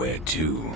Where to?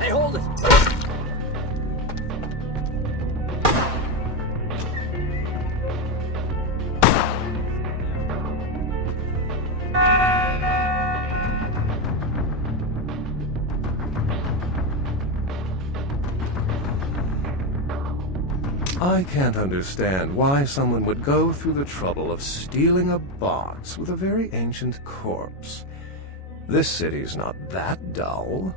Hey, hold it! I can't understand why someone would go through the trouble of stealing a box with a very ancient corpse. This city's not that dull.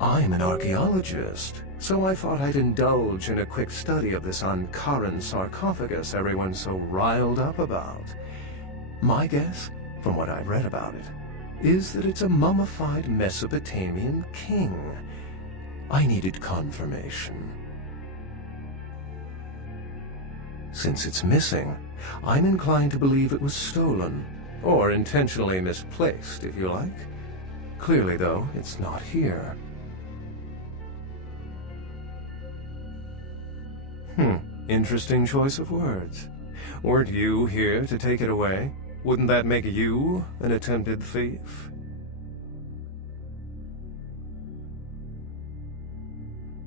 I'm an archaeologist, so I thought I'd indulge in a quick study of this Ankaran sarcophagus everyone's so riled up about. My guess, from what I've read about it, is that it's a mummified Mesopotamian king. I needed confirmation. Since it's missing, I'm inclined to believe it was stolen, or intentionally misplaced, if you like. Clearly, though, it's not here. Interesting choice of words. Weren't you here to take it away? Wouldn't that make you an attempted thief?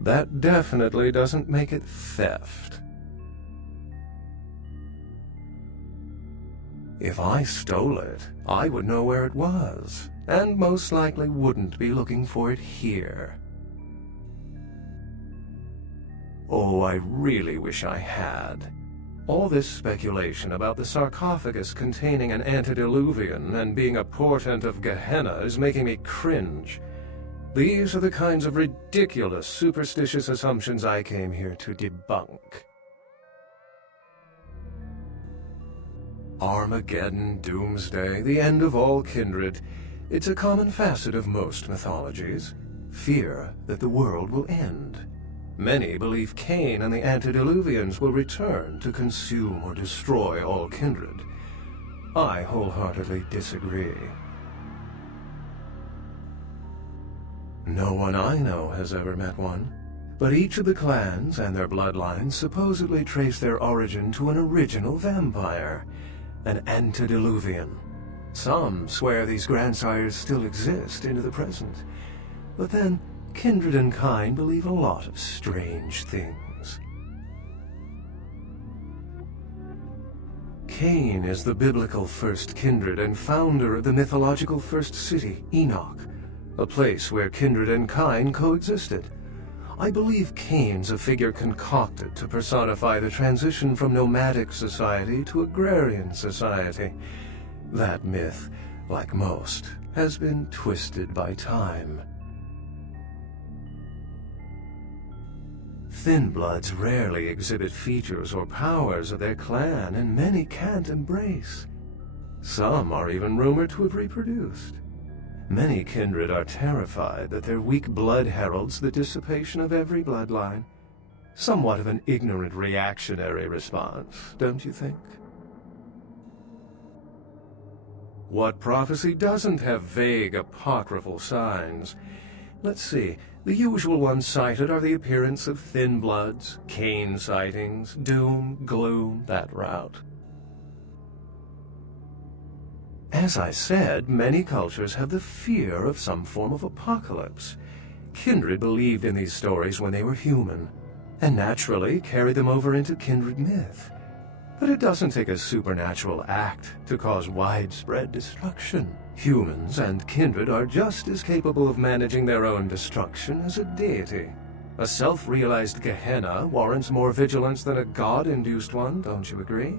That definitely doesn't make it theft. If I stole it, I would know where it was, and most likely wouldn't be looking for it here. Oh, I really wish I had. All this speculation about the sarcophagus containing an antediluvian and being a portent of Gehenna is making me cringe. These are the kinds of ridiculous, superstitious assumptions I came here to debunk. Armageddon, doomsday, the end of all kindred. It's a common facet of most mythologies. Fear that the world will end. Many believe Cain and the antediluvians will return to consume or destroy all kindred. I wholeheartedly disagree. No one I know has ever met one, but each of the clans and their bloodlines supposedly trace their origin to an original vampire, an antediluvian. Some swear these grandsires still exist into the present, but then kindred and kind believe a lot of strange things. Cain is the biblical first kindred and founder of the mythological first city, Enoch, a place where kindred and kind coexisted. I believe Cain's a figure concocted to personify the transition from nomadic society to agrarian society. That myth, like most, has been twisted by time. Thin bloods rarely exhibit features or powers of their clan, and many can't embrace. Some are even rumored to have reproduced. Many kindred are terrified that their weak blood heralds the dissipation of every bloodline. Somewhat of an ignorant reactionary response, don't you think? What prophecy doesn't have vague apocryphal signs? Let's see. The usual ones cited are the appearance of thin bloods, Cain sightings, doom, gloom, that route. As I said, many cultures have the fear of some form of apocalypse. Kindred believed in these stories when they were human, and naturally carried them over into kindred myth. But it doesn't take a supernatural act to cause widespread destruction. Humans and kindred are just as capable of managing their own destruction as a deity. A self-realized Gehenna warrants more vigilance than a god-induced one, don't you agree?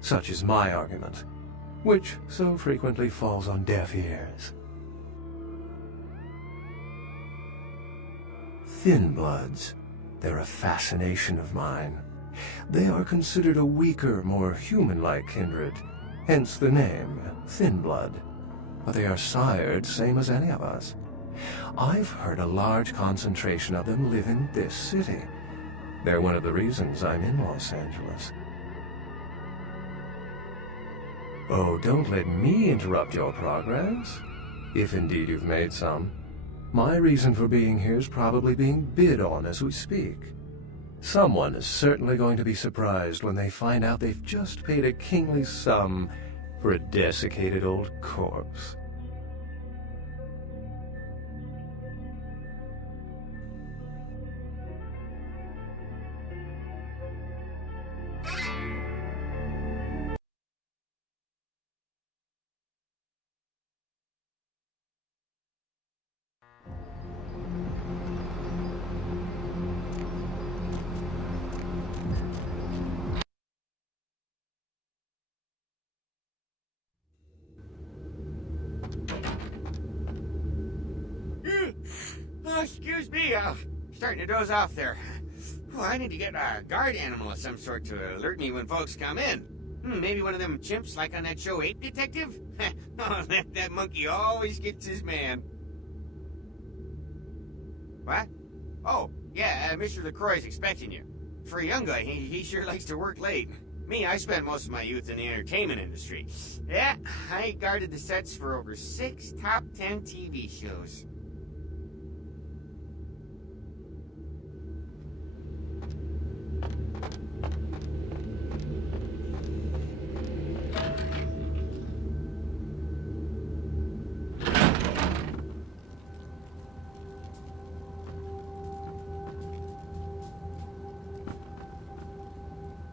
Such is my argument, which so frequently falls on deaf ears. Thin bloods, they're a fascination of mine. They are considered a weaker, more human-like kindred, hence the name, Thin Blood. But they are sired same as any of us. I've heard a large concentration of them live in this city. They're one of the reasons I'm in Los Angeles. Oh, don't let me interrupt your progress, if indeed you've made some. My reason for being here is probably being bid on as we speak. Someone is certainly going to be surprised when they find out they've just paid a kingly sum for a desiccated old corpse. Oh, excuse me, starting to doze off there. Oh, I need to get a guard animal of some sort to alert me when folks come in. Maybe one of them chimps like on that show Ape Detective? Oh, that monkey always gets his man. What? Oh, yeah, Mr. LaCroix's expecting you. For a young guy, he sure likes to work late. Me, I spent most of my youth in the entertainment industry. Yeah, I guarded the sets for over 6 top 10 TV shows.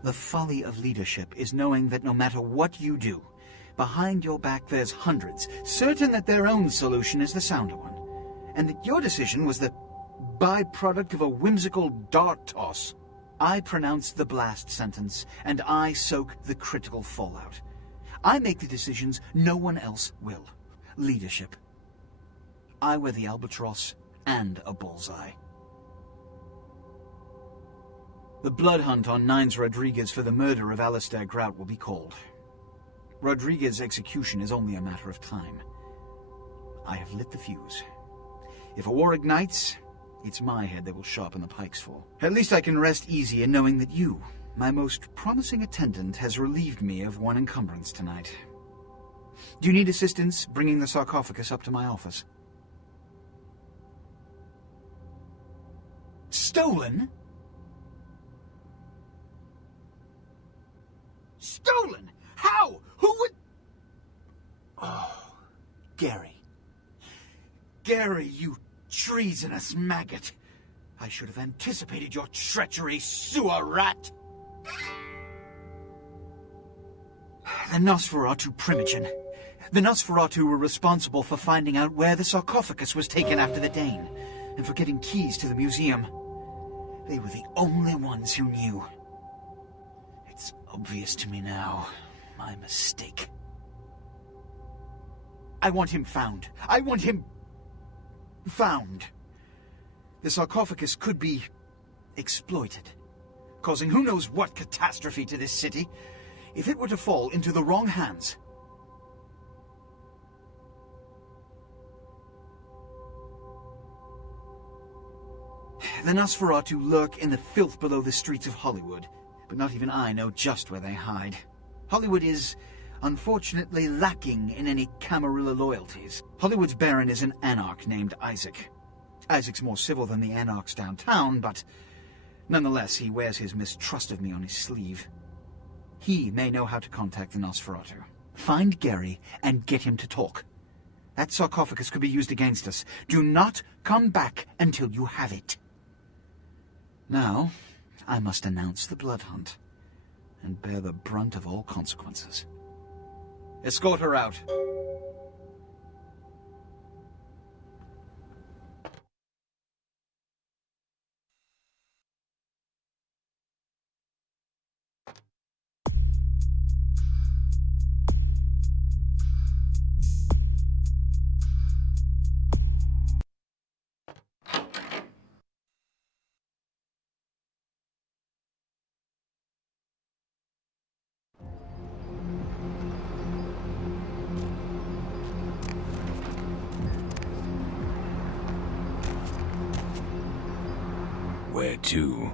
The folly of leadership is knowing that no matter what you do, behind your back there's hundreds, certain that their own solution is the sounder one, and that your decision was the byproduct of a whimsical dart toss. I pronounce the blast sentence, and I soak the critical fallout. I make the decisions no one else will. Leadership. I wear the albatross and a bullseye. The blood hunt on Nines Rodriguez for the murder of Alistair Grout will be called. Rodriguez's execution is only a matter of time. I have lit the fuse. If a war ignites, it's my head they will sharpen the pikes for. At least I can rest easy in knowing that you, my most promising attendant, has relieved me of one encumbrance tonight. Do you need assistance bringing the sarcophagus up to my office? Stolen? Stolen? How? Who would... Oh, Gary. Gary, you treasonous maggot. I should have anticipated your treachery, sewer rat. The Nosferatu Primogen. The Nosferatu were responsible for finding out where the sarcophagus was taken after the Dane, and for getting keys to the museum. They were the only ones who knew. It's obvious to me now. My mistake. I want him found. I want him... found. The sarcophagus could be exploited, causing who knows what catastrophe to this city. If it were to fall into the wrong hands... The Nosferatu lurk in the filth below the streets of Hollywood, but not even I know just where they hide. Hollywood is unfortunately lacking in any Camarilla loyalties. Hollywood's Baron is an anarch named Isaac. Isaac's more civil than the anarchs downtown, but nonetheless he wears his mistrust of me on his sleeve. He may know how to contact the Nosferatu. Find Gary and get him to talk. That sarcophagus could be used against us. Do not come back until you have it. Now, I must announce the blood hunt and bear the brunt of all consequences. Escort her out. Where to?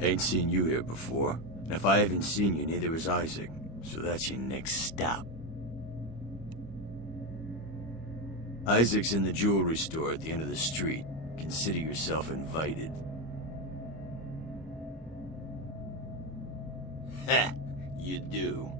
Ain't seen you here before. And if I haven't seen you, neither has Isaac. So that's your next stop. Isaac's in the jewelry store at the end of the street. Consider yourself invited. Ha! You do.